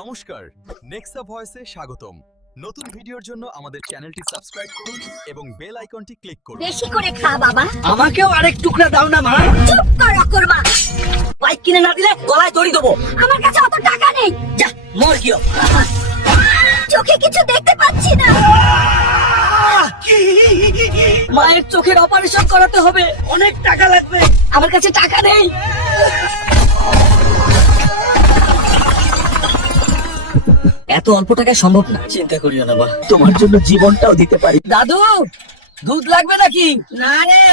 নমস্কার, নেক্সা ভয়েসে স্বাগতম। নতুন ভিডিওর জন্য আমাদের চ্যানেলটি সাবস্ক্রাইব করুন এবং বেল আইকনটি ক্লিক করুন। বেশি করে খা বাবা। আমাকেও আরেক টুকরা দাও না মা। চুপ কর অকর্মা। বাইক কিনে না দিলে গলায় দড়ি দেবো। আমার কাছে অত টাকা নেই। যা মর গিয়ে। চোখে কিছু দেখতে পাচ্ছি না। মায়ের চোখের অপারেশন করাতে হবে, অনেক টাকা লাগবে। আমার কাছে টাকা নেই। এত অল্প টাকায় সম্ভব না। চিন্তা করিও না মা, তোমার জন্য জীবনটাও দিতে পারি। দাদু, দুধ লাগবে নাকি? না রে,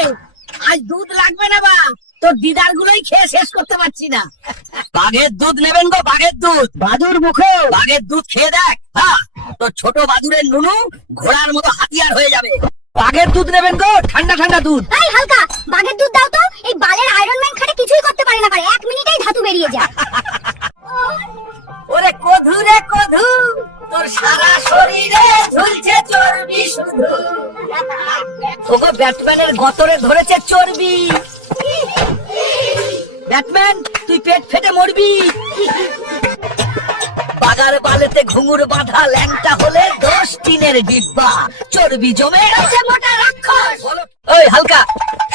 আজ দুধ লাগবে না বা। তোর দিদার গুলোই খেয়ে শেষ করতে পারছি না। বাঘের দুধ নেবেন গো, বাঘের দুধ। বাদুর মুখে বাঘের দুধ খেয়ে দেখ, হ্যাঁ তোর ছোট বাদুরের নুনু ঘোড়ার মতো হাতিয়ার হয়ে যাবে। বাঘের দুধ নেবেন গো, ঠান্ডা ঠান্ডা দুধ। এই হালকা, বাঘের দুধ দাও তো। এই বালের আয়রন ম্যান খাটে কিছুই করতে পারে না, পারে 1 মিনিটেই ধাতু বেরিয়ে যায়। ওরে কধু রে কধু, তোর সারা শরীরে ঝুলছে চর্বি শুধু। ওগো ব্যাটম্যানের গতরে ধরেছে চর্বি। ব্যাটম্যান তুই পেট ফেটে মরবি। বাগার বালেতে ঘুঙুর বাঁধা ল্যাংটা হলে 10 টিনের ডিব্বা চর্বি জমে আছে মোটা রাক্ষস। ওই হালকা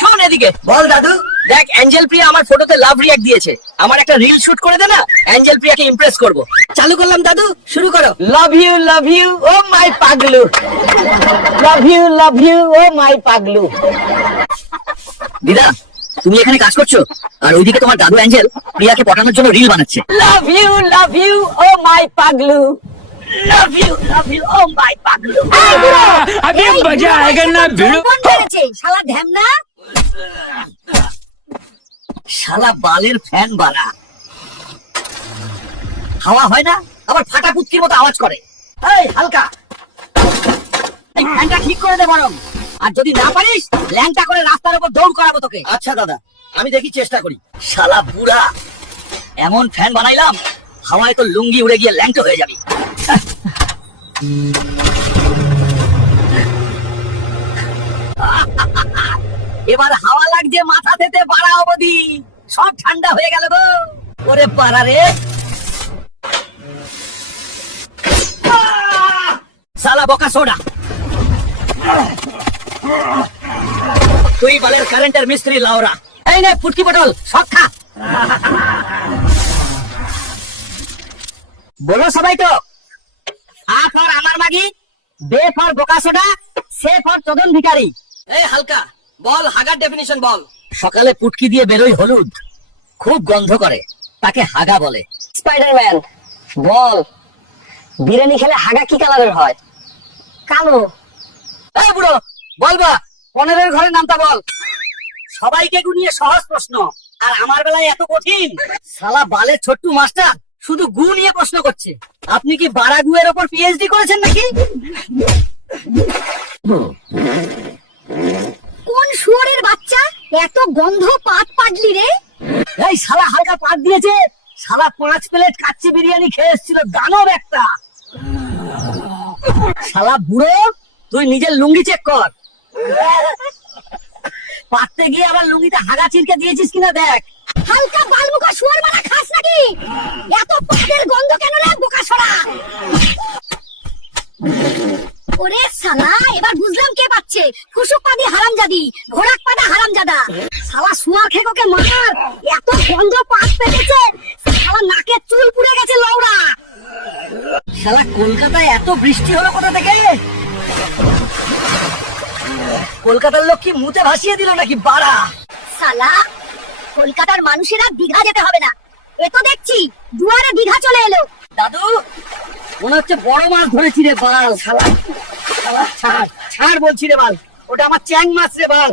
শোন এদিকে। বল দাদু। দেখ অ্যাঞ্জেল প্রিয়া আমার ফটোতে লাভ রিঅ্যাক্ট দিয়েছে, আমার একটা রিল শুট করে দে না, অ্যাঞ্জেল প্রিয়াকে ইমপ্রেস করব। চালু করলাম দাদু, শুরু করো। লাভ ইউ ও মাই পাগলু, লাভ ইউ ও মাই পাগলু। দিদা তুমি এখানে কাজ করছো আর ওইদিকে তোমার দাদু অ্যাঞ্জেল প্রিয়াকে পটানোর জন্য রিল বানাচ্ছে। লাভ ইউ ও মাই পাগলু, লাভ ইউ ও মাই পাগলু। अभी मजा आएगा ना भिड़ो। কোন ধরেছে শালা ঢ্যামনা? শালা বালের ফ্যান বানা, হাওয়া হয় না আবার ফাটা পুতকির মতো আওয়াজ করে। এই হালকা, এই ফ্যানটা ঠিক করে দে বরং, আর যদি না পারিস ল্যাংটা করে রাস্তার উপর দৌড় করাবো তোকে। আচ্ছা দাদা, আমি দেখি চেষ্টা করি। শালা বুড়া, এমন ফ্যান বানাইলাম হাওয়ায় তো লুঙ্গি উড়ে গিয়ে ল্যাংটা হয়ে যাবি। এবার হাওয়া লাগছে মাথা থেকে পাড়া অবধি, সব ঠান্ডা হয়ে গেল গো। ওরে পাড়া রে, শালা বোকা সোডা। তুই বলের কারেন্টের মিস্ত্রি লাউরা। এই নে ফুটকি পটল, সব খা। বলো সবাই তো, আ ফর আমার মাগি, বে ফর বোকা সোডা, সে ফর চোদন ভিখারি। এই হালকা বল, হাগার ডেফিনিশন বল। সকালে পুটকি দিয়ে বেরোই হলুদ, খুব গন্ধ করে, তাকে হাগা বলে। স্পাইডারম্যান বল, বিরিয়ানি খেলে হাগা কি কালারের হয়? কালো। এই বুড়ো বলবা, 15 ঘরের নামটা বল। সবাইকে গুনিয়ে সহজ প্রশ্ন, আর আমার বেলায় এত কঠিন। শালা বালের ছোট্ট মাস্টার শুধু গু নিয়ে প্রশ্ন করছে। আপনি কি বাড়া গুয়ের ওপর পিএইচডি করেছেন নাকি? কোন শুয়োরের বাচ্চা এত গন্ধ পাত পাডলি রে? এই শালা হালকা পাত দিয়েছে, শালা 5 প্লেট কাচ্চি বিরিয়ানি খেয়ে এসেছিল, দানব একটা। শালা বুড়ো, তুই নিজের লুঙ্গি চেক কর, পাততে গিয়ে আবার লুঙ্গিতে হাগা চিরকে দিয়েছিস কিনা দেখ। হালকা বালমুখা শুয়োর মারা খাস নাকি? এত পাদের গন্ধ কেন রে বোকা ছড়া? ওরে শালা, এবার বুঝলাম কে পাচ্ছে। ফুসুক পাদি হারামজাদি, ঘোড়াক পাদা হারামজাদা। শালা শুয়ার খেকোকে মার, এত গন্ধ পাত পেটেছে, শালা নাকে চুল পুড়ে গেছে লৌড়া। শালা কলকাতায় এত বৃষ্টি হলো কোথা থেকে? কলকাতার লোক কি মুতে ভাসিয়ে দিল নাকি বাড়া? শালা কলকাতার মানুষেরা দীঘা যেতে হবে না, এ তো দেখছি দুয়ারে দীঘা চলে এলো। দাদু মনে হচ্ছে বড় মাছ ধরেছি রে বাল। শালা শালা ছাড় ছাড় বলছি রে বাল, ওটা আমার চ্যাং মাছ রে বাল।